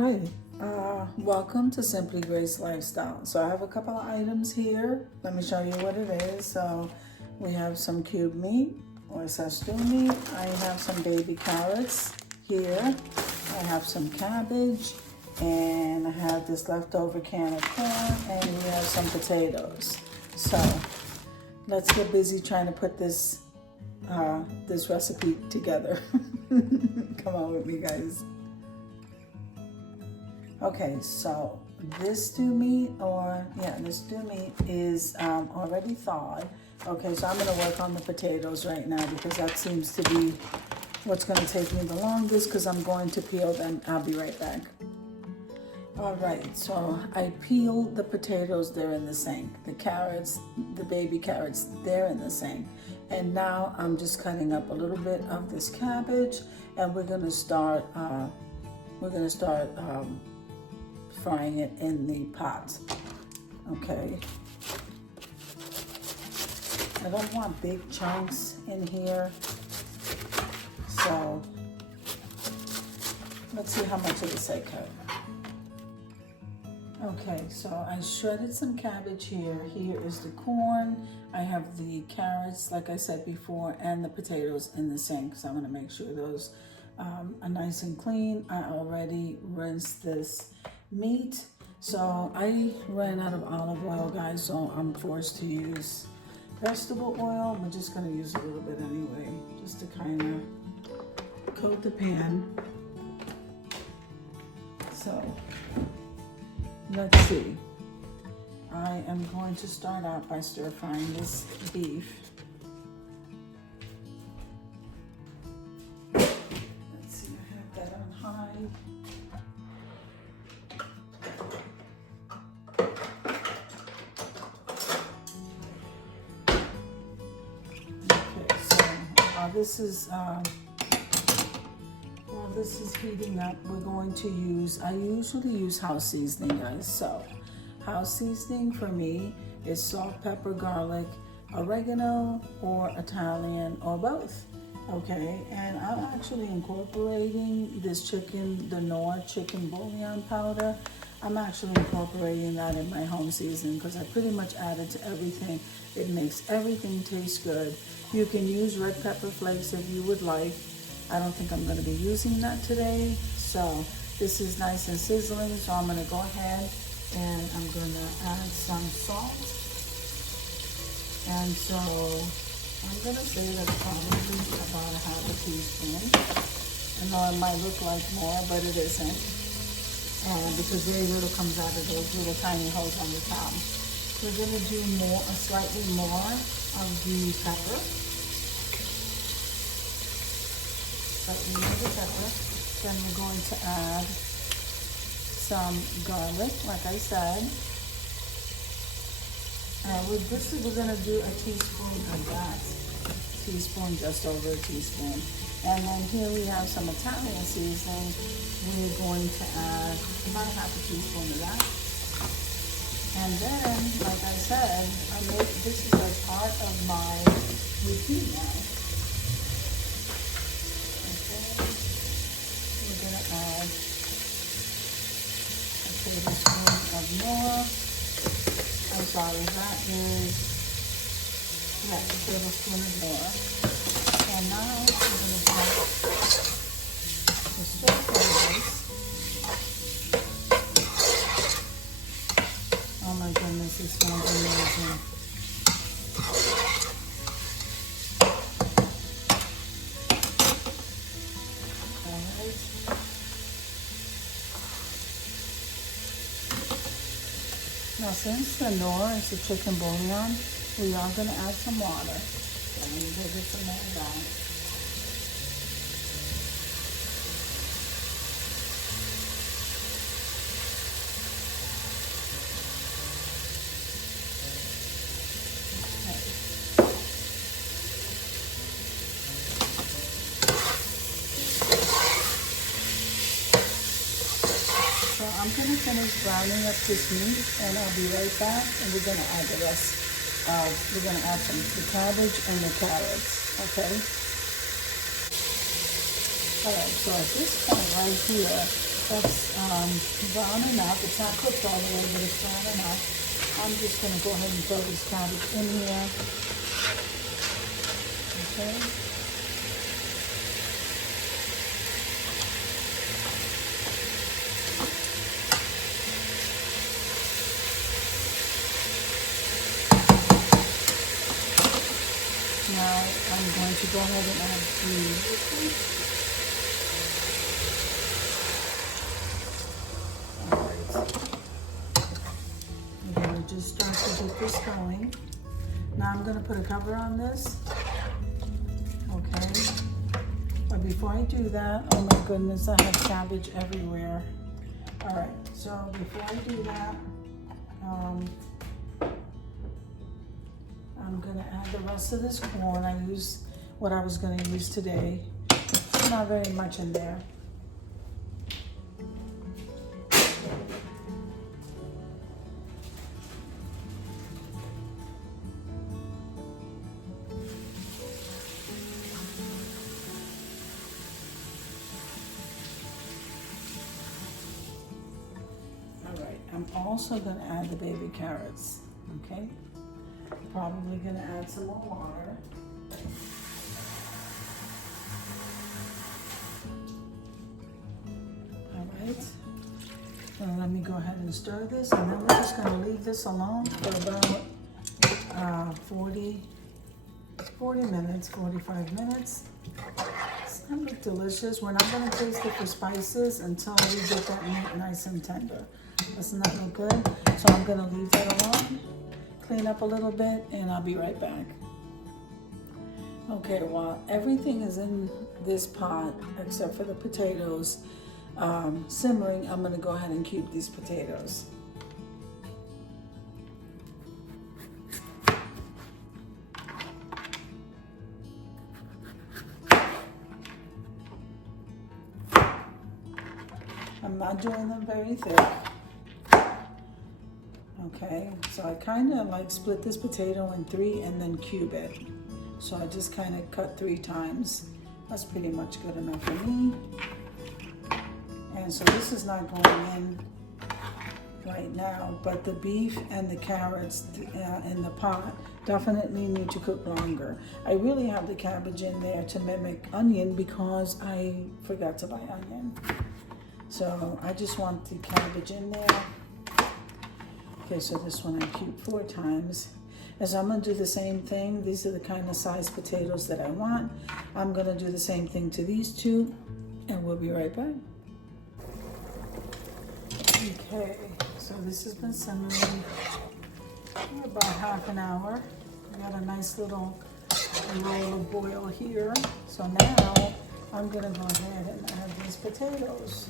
right. Welcome to Simply Grace Lifestyle. So I have a couple of items here. Let me show you what it is. So we have some cube meat or stew meat. I have some baby carrots here. I have some cabbage, and I have this leftover can of corn, and we have some potatoes. So let's get busy trying to put this recipe together. Come on with me, guys. Okay, so this stew meat is already thawed. Okay, so I'm gonna work on the potatoes right now because that seems to be what's gonna take me the longest because I'm going to peel them. I'll be right back. All right, so I peeled the potatoes, they're in the sink. The carrots, the baby carrots, they're in the sink. And now I'm just cutting up a little bit of this cabbage, and we're gonna start frying it in the pot. Okay. I don't want big chunks in here, so let's see how much of this I cut. Okay, so I shredded some cabbage here. Here is the corn. I have the carrots, like I said before, and the potatoes in the sink. So I'm gonna make sure those are nice and clean. I already rinsed this meat. So I ran out of olive oil, guys, so I'm forced to use vegetable oil. I'm just gonna use a little bit anyway, just to kind of coat the pan. So let's see. I am going to start out by stir frying this beef. Let's see, I have that on high. Okay, so while this is heating up, we're going to I usually use house seasoning, guys. So house seasoning for me is salt, pepper, garlic, oregano, or Italian, or both. Okay, and I'm actually incorporating this the Knorr chicken bouillon powder. I'm actually incorporating that in my home seasoning because I pretty much add it to everything. It makes everything taste good. You can use red pepper flakes if you would like. I don't think I'm going to be using that today. So this is nice and sizzling, so I'm going to go ahead and I'm going to add some salt. And so I'm going to say that's probably about a half a teaspoon. I know it might look like more, but it isn't. Because very little comes out of those little tiny holes on the top. We're going to do slightly more of the pepper. Slightly more of the pepper. Then we're going to add some garlic, like I said. And with this, we're going to do a teaspoon of that. Just over a teaspoon. And then here we have some Italian seasoning. We're going to add about a half a teaspoon of that. And then, like I said, this is a part of my routine now. Okay. We're going to add a tablespoon of Knorr. I'm sorry, that is a tablespoon of Knorr. And now we're going to put the stir fry rice. Oh my goodness, it smells amazing. Alright. Now since the Knorr is a chicken bouillon, we are going to add some water. So I'm going to give it some more down. So I'm going to finish browning up this meat, and I'll be right back, and we're going to add the rest. We're going to add the cabbage and the carrots, okay? All right, so at this point right here, That's brown enough. It's not cooked all the way, but it's brown enough. I'm just going to go ahead and throw this cabbage in here. Okay. Now I'm going to go ahead and add the just start to get this going. Now I'm going to put a cover on this. Okay. But before I do that, oh my goodness, I have cabbage everywhere. All right. So before I do that, I'm going to add the rest of this corn. I use what I was going to use today. Not very much in there. I'm also going to add the baby carrots, okay? Probably going to add some more water. All right. And let me go ahead and stir this, and then we're just going to leave this alone for about 40 minutes, 45 minutes. It's going to look delicious. We're not going to taste it for spices until we get that meat nice and tender. Doesn't that look good? So I'm gonna leave that alone, clean up a little bit, and I'll be right back. Okay, while everything is in this pot, except for the potatoes, simmering, I'm gonna go ahead and cube these potatoes. I'm not doing them very thick. Okay, so I kind of like split this potato in 3 and then cube it. So I just kind of cut 3 times. That's pretty much good enough for me. And so this is not going in right now, but the beef and the carrots in the pot definitely need to cook longer. I really have the cabbage in there to mimic onion because I forgot to buy onion. So I just want the cabbage in there. Okay, so this one I cubed 4 times. As I'm gonna do the same thing, these are the kind of size potatoes that I want. I'm gonna do the same thing to these 2, and we'll be right back. Okay, so this has been simmering for about half an hour. We got a nice little roll of boil here. So now I'm gonna go ahead and add these potatoes.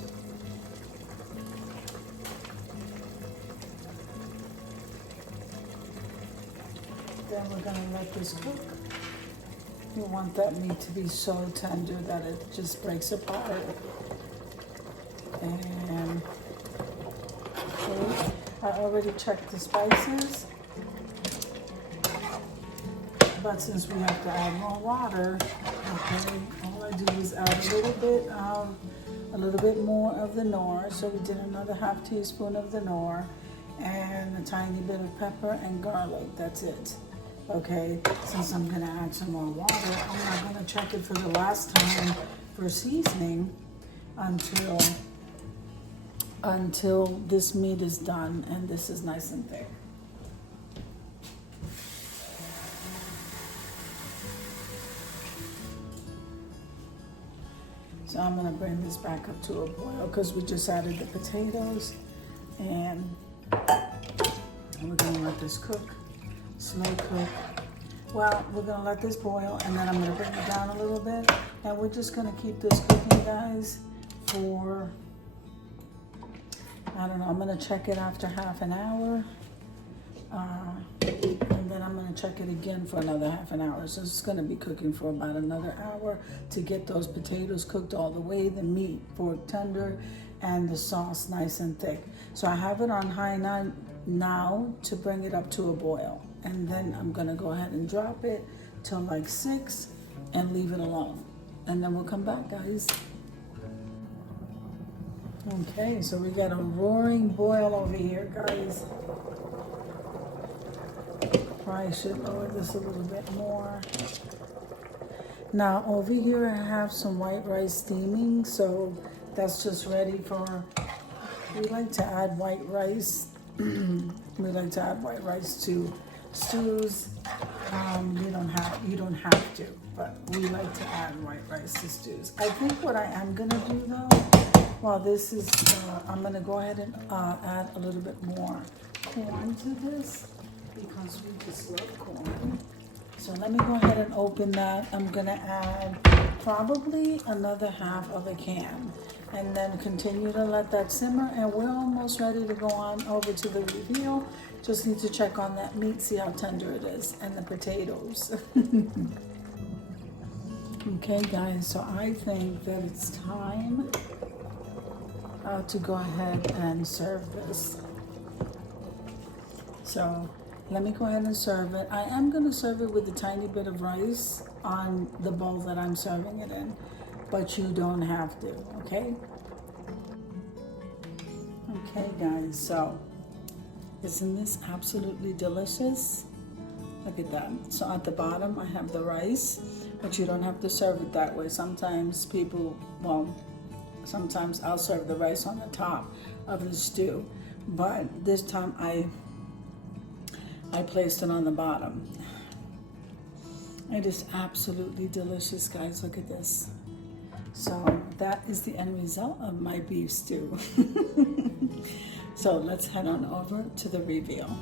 Then we're gonna let this cook. You want that meat to be so tender that it just breaks apart. And okay, I already checked the spices, but since we have to add more water, okay, all I do is add a little bit more of the Knorr. So we did another half teaspoon of the Knorr and a tiny bit of pepper and garlic. That's it. Okay, since I'm gonna add some more water, I'm not gonna check it for the last time for seasoning until this meat is done and this is nice and thick. So I'm gonna bring this back up to a boil because we just added the potatoes, and we're gonna let this cook. Slow cook. Well, we're gonna let this boil, and then I'm gonna bring it down a little bit, and we're just gonna keep this cooking, guys, for, I don't know, I'm gonna check it after half an hour, and then I'm gonna check it again for another half an hour. So it's gonna be cooking for about another hour to get those potatoes cooked all the way, the meat fork tender, and the sauce nice and thick. So I have it on high now to bring it up to a boil. And then I'm gonna go ahead and drop it till like 6 and leave it alone. And then we'll come back, guys. Okay, so we got a roaring boil over here, guys. Probably should lower this a little bit more. Now over here I have some white rice steaming, so that's just ready for, we like to add white rice. We like to add white rice to stews. You don't have to, but we like to add white rice to stews. I think what I am gonna do though, while this is, I'm gonna go ahead and add a little bit more corn to this because we just love corn. So let me go ahead and open that. I'm gonna add probably another half of a can and then continue to let that simmer, and we're almost ready to go on over to the reveal. Just need to check on that meat, see how tender it is, and the potatoes. Okay guys, so I think that it's time to go ahead and serve this. So let me go ahead and serve it. I am going to serve it with a tiny bit of rice on the bowl that I'm serving it in, but you don't have to, okay? Okay guys, so isn't this absolutely delicious? Look at that. So at the bottom I have the rice, but you don't have to serve it that way. Sometimes sometimes I'll serve the rice on the top of the stew, but this time I placed it on the bottom. It is absolutely delicious, guys. Look at this. So that is the end result of my beef stew. So let's head on over to the reveal.